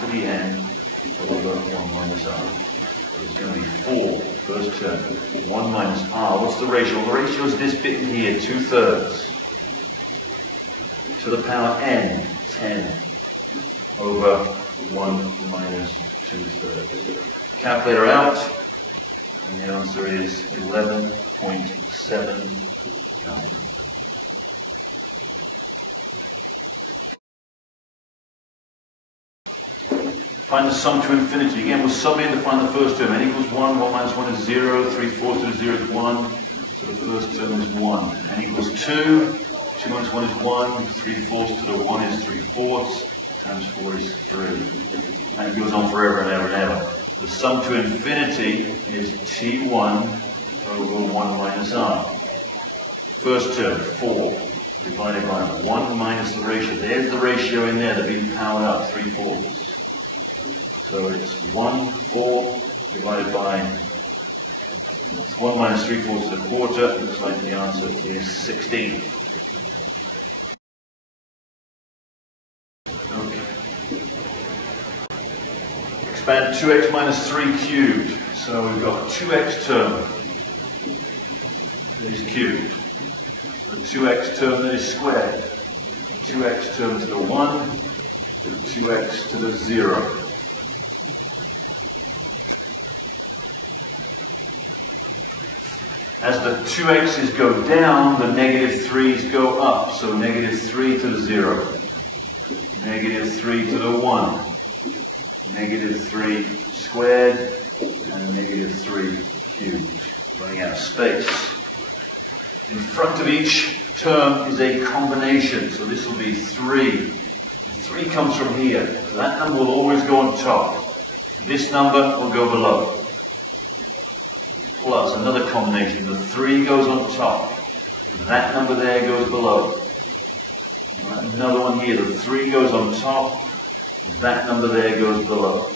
to the n over 1 minus r. It's going to be 4, first term. 1 minus r. What's the ratio? Well, the ratio is this bit in here, 2/3. To the power n, 10 over 1 minus 2/3. Calculator out, and the answer is 11.79. Find the sum to infinity. Again, we'll sum in to find the first term. N equals 1, 1 minus 1 is 0, 3/4 to the 0 is 1, so the first term is 1. N equals 2, 2 minus 1 is 1, 3/4 to the 1 is 3/4, times 4 is 3. And it goes on forever and ever and ever. The sum to infinity is T1 over 1 minus r. First term, 4, divided by 1 minus the ratio. There's the ratio in there that being powered up, 3/4. So it's 1/4 divided by 1 minus 3/4 to the quarter. It looks like the answer is 16. Okay. Expand 2x minus 3 cubed. So we've got a 2x term that is cubed. The 2x term that is squared. The 2x term to the 1, the 2x to the 0. As the 2x's go down, the negative 3's go up. So negative 3 to the 0, negative 3 to the 1, negative 3 squared, and negative 3 cubed. Running out of space. In front of each term is a combination. So this will be 3. 3 comes from here. So that number will always go on top. This number will go below. Plus another combination. The 3 goes on top. That number there goes below. Another one here. The 3 goes on top. That number there goes below.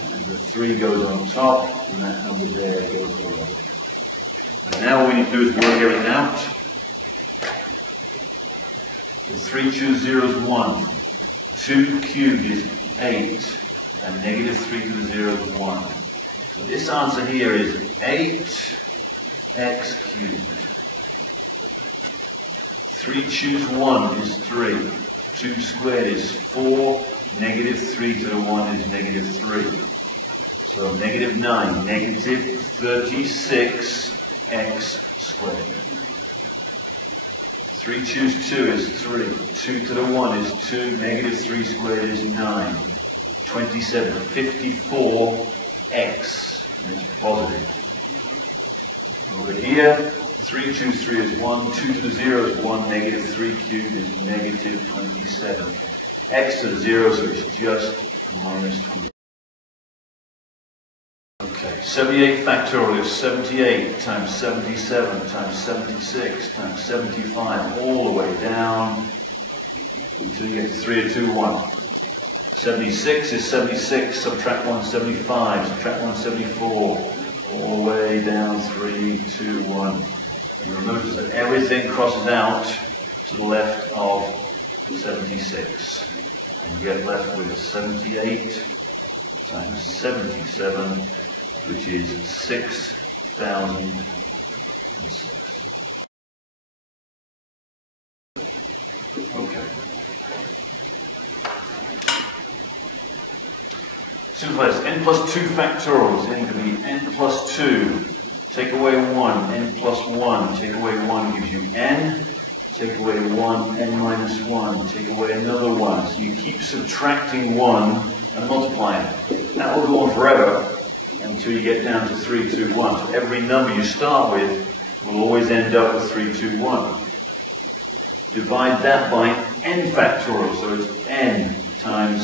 And the 3 goes on top. And that number there goes below. And now all we need to do is work everything out. The 3 choose 0 is 1. 2 cubed is 8. And negative 3 to the 0 is 1. So this answer here is 8x cubed. 3 choose 1 is 3. 2 squared is 4. Negative 3 to the 1 is negative 3. So negative 9, negative 36x squared. 3 choose 2 is 3. 2 to the 1 is 2. Negative 3 squared is 9. 27, 54x. And it's positive. Over here, 3 choose 3 is 1. 2 to the 0 is 1. Negative 3 cubed is negative 27. X to the 0, so it's just minus 20. Okay, 78 factorial is 78 times 77 times 76 times 75, all the way down until you get 3 or 2, 1. 76 is 76, subtract 1, 75, subtract 1, 74, all the way down 3, 2, 1. You'll notice that everything crosses out to the left of 76. And you get left with 78 times 77, which is 6,006. Okay. Simplify this. N plus 2 factorial is n to be n plus 2. Take away 1, n plus 1. Take away 1 gives you n. Take away 1, n minus 1. Take away another 1. So you keep subtracting 1 and multiplying. That will go on forever until you get down to 3, 2, 1. So every number you start with will always end up with 3, 2, 1. Divide that by n factorial. So it's n times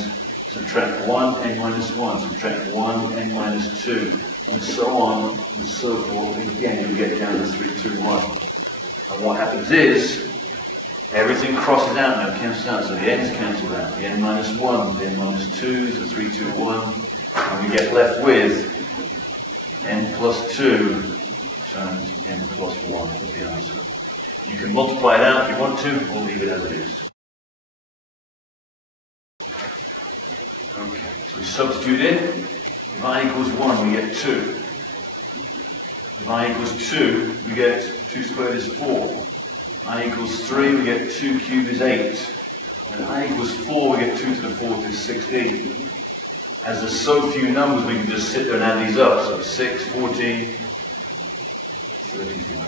subtract 1, n minus 1. Subtract 1, n minus 2. And so on and so forth. And again, you get down to 3, 2, 1. And what happens is, everything crosses out now, cancels out. So the n's cancel out. The n minus 1, the n minus 2, so 3, 2, 1. And we get left with n plus 2 times n plus 1 is the answer. You can multiply it out if you want to, or leave it as it is. Okay, so we substitute in. If I equals 1, we get 2. If I equals 2, we get 2 squared is 4. I equals 3, we get 2 cubed is 8. And I equals 4, we get 2 to the 4th is 16. As there's so few numbers, we can just sit there and add these up. So 6, 14, 32.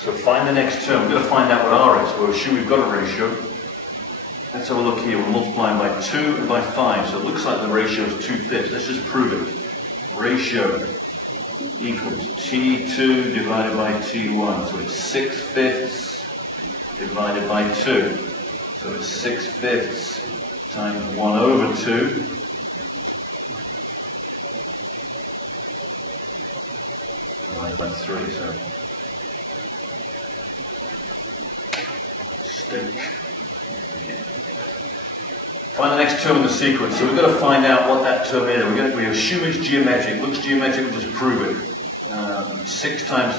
So find the next term. We've got to find out what R is. We're sure we've got a ratio. Let's have a look here. We're multiplying by 2 and by 5. So it looks like the ratio is 2/5. Let's just prove it. Ratio equals T2 divided by T1. So it's 6/5 divided by 2. So it's 6/5 times 1 over 2. Divided by 3, sorry. Okay. Find the next term in the sequence. So we've got to find out what that term is. We assume it's geometric. It looks geometric, we'll just prove it. 6 times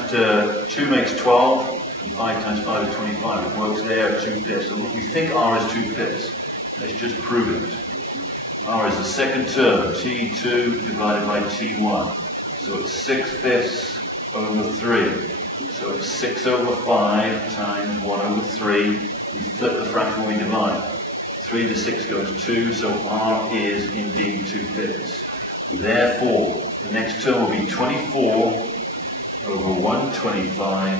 2 makes 12, and 5 times 5 is 25. It works there at 2/5. So we think R is 2/5. Let's just prove it. R is the second term, T2 divided by T1. So it's 6/5 over 3. So it's 6 over 5 times 1 over 3. We flip the fraction when we divide. 3 to 6 goes 2, so R is indeed 2/5. Therefore, the next term will be 24 over 125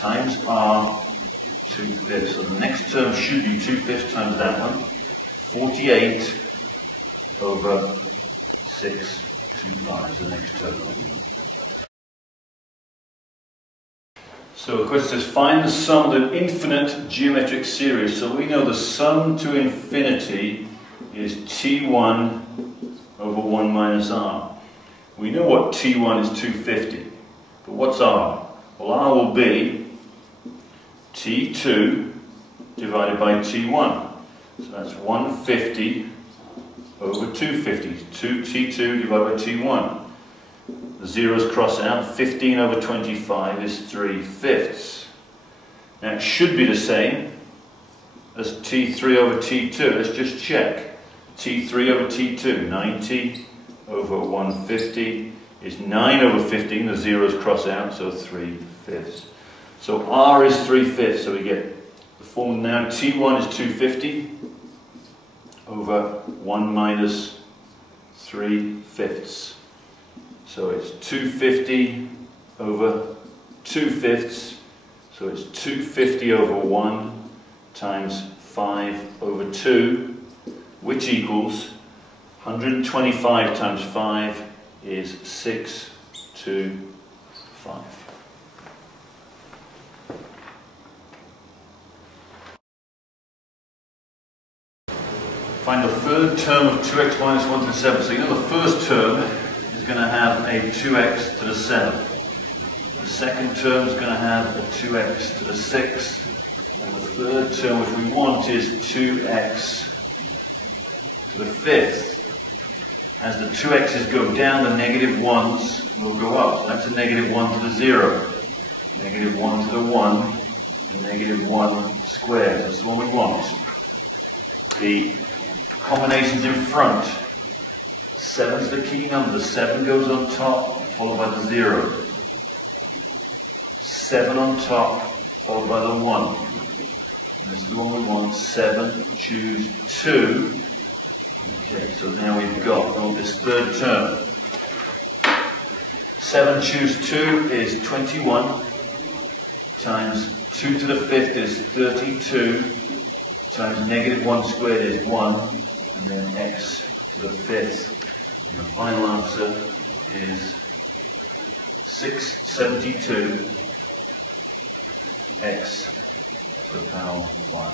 times R 2/5. So the next term should be 2/5 times that one. 48 over 625 is the next term. So the question says, find the sum of an infinite geometric series. So we know the sum to infinity is T1 over 1 minus R. We know what T1 is 250. But what's R? Well, R will be T2 divided by T1. So that's 150 over 250. 2T2 divided by T1. The zeros cross out. 15 over 25 is 3/5. Now it should be the same as T3 over T2. Let's just check. T3 over T2. 90 over 150 is 9 over 15. The zeros cross out, so 3/5. So R is 3/5. So we get the formula now. T1 is 250 over 1 minus 3/5. So it's 250 over 2/5. So it's 250 over 1 times 5 over 2, which equals 125 times 5 is 625. Find the third term of 2x minus 1 to the 7. So you know the first term is going to have a 2x to the 7. The second term is going to have a 2x to the 6. And the third term, which we want, is 2x to the 5th. As the 2x's go down, the negative 1s will go up. So that's a negative 1 to the 0. Negative 1 to the 1. And negative 1 squared. That's the one we want. The combinations in front. 7's the key number. 7 goes on top, followed by the 0. 7 on top, followed by the 1. That's the one we want. 7, choose 2. Okay, so now we've got this third term. 7 choose 2 is 21 times 2 to the 5th is 32 times negative 1 squared is 1, and then x to the 5th. And the final answer is 672 x to the power 1.